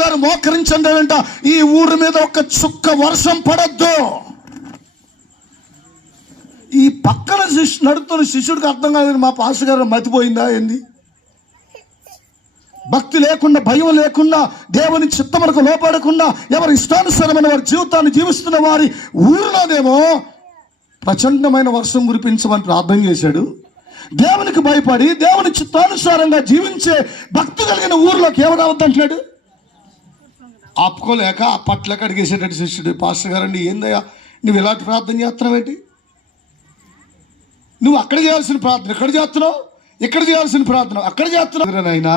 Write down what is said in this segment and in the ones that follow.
గారు మోకరించండి అంట, ఈ ఊరి మీద ఒక చుక్క వర్షం పడద్దు. ఈ పక్కన నడుతున్న శిష్యుడికి అర్థం కాలేదు, మా పాస్టర్ గారు మతిపోయిందా ఏంది? భక్తి లేకుండా, భయం లేకుండా, దేవుని చిత్తములకు లోపడకుండా ఎవరి ఇష్టానుసారమైన వారి జీవితాన్ని జీవిస్తున్న వారి ఊరిలోనేమో ప్రచండమైన వర్షం కురిపించమని ప్రార్థన చేశాడు. దేవునికి భయపడి దేవుని చిత్తానుసారంగా జీవించే భక్తి కలిగిన ఊరిలోకి ఎవరు రావద్దంటున్నాడు? ఆపుకోలేక ఆ పట్లకి అడిగేసేటట్టు శిష్యుడు, పాస్టర్ గారండి ఏందయ్యా నువ్వు ఇలాంటి ప్రార్థన చేస్తున్నావు ఏంటి? నువ్వు అక్కడ చేయాల్సిన ప్రార్థన ఇక్కడ చేస్తున్నావు, ఇక్కడ చేయాల్సిన ప్రార్థన అక్కడ చేస్తున్నావు. అయినా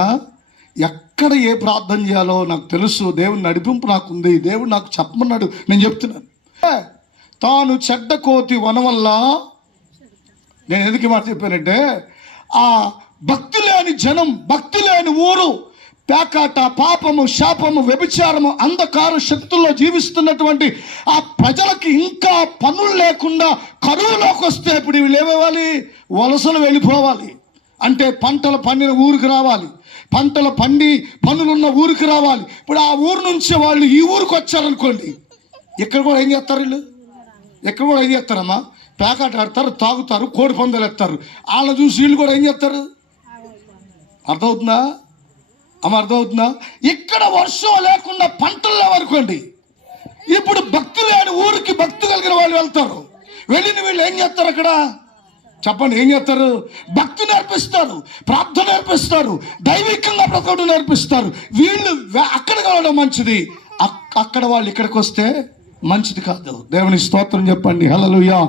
ఎక్కడ ఏ ప్రార్థన చేయాలో నాకు తెలుసు, దేవుని నడిపింపు నాకుంది, దేవుడు నాకు చెప్పమన్నాడు, నేను చెప్తున్నాను. తాను చెడ్డ కోతి వనం వల్ల, నేను ఎందుకు మాట చెప్పానంటే ఆ భక్తి లేని జనం, భక్తి లేని ఊరు, పేకాట, పాపము, శాపము, వ్యభిచారము, అంధకార శక్తుల్లో జీవిస్తున్నటువంటి ఆ ప్రజలకి ఇంకా పనులు లేకుండా కరువులోకి వస్తే ఇప్పుడు వీళ్ళు ఏమవ్వాలి? వలసలు వెళ్ళిపోవాలి. అంటే పంటలు పండిన ఊరికి రావాలి, పంటలు పండి పనులున్న ఊరికి రావాలి. ఇప్పుడు ఆ ఊరు నుంచి వాళ్ళు ఈ ఊరికి వచ్చారనుకోండి, ఇక్కడ కూడా ఏం చేస్తారు? వీళ్ళు ఎక్కడ కూడా ఏం చేస్తారమ్మా? పేకాట ఆడతారు, తాగుతారు, కోడి పందాలు ఎత్తారు. వాళ్ళని చూసి వీళ్ళు కూడా ఏం చేస్తారు? అర్థమవుతుందా అమ్మ? అర్థమవుతుందా? ఇక్కడ వర్షం లేకుండా పంటలు లేవనుకోండి, ఇప్పుడు భక్తి లేని ఊరికి భక్తి కలిగిన వాళ్ళు వెళ్తారు. వెళ్ళిన వీళ్ళు ఏం చేస్తారు? అక్కడ చెప్పండి, ఏం చేస్తారు? భక్తి నేర్పిస్తారు, ప్రార్థన నేర్పిస్తారు, దైవికంగా బ్రతకడం నేర్పిస్తారు. వీళ్ళు అక్కడికి వెళ్ళడం మంచిది, అక్కడ వాళ్ళు ఇక్కడికి వస్తే మంచిది కాదు. దేవుని స్తోత్రం చెప్పండి. హల్లెలూయా.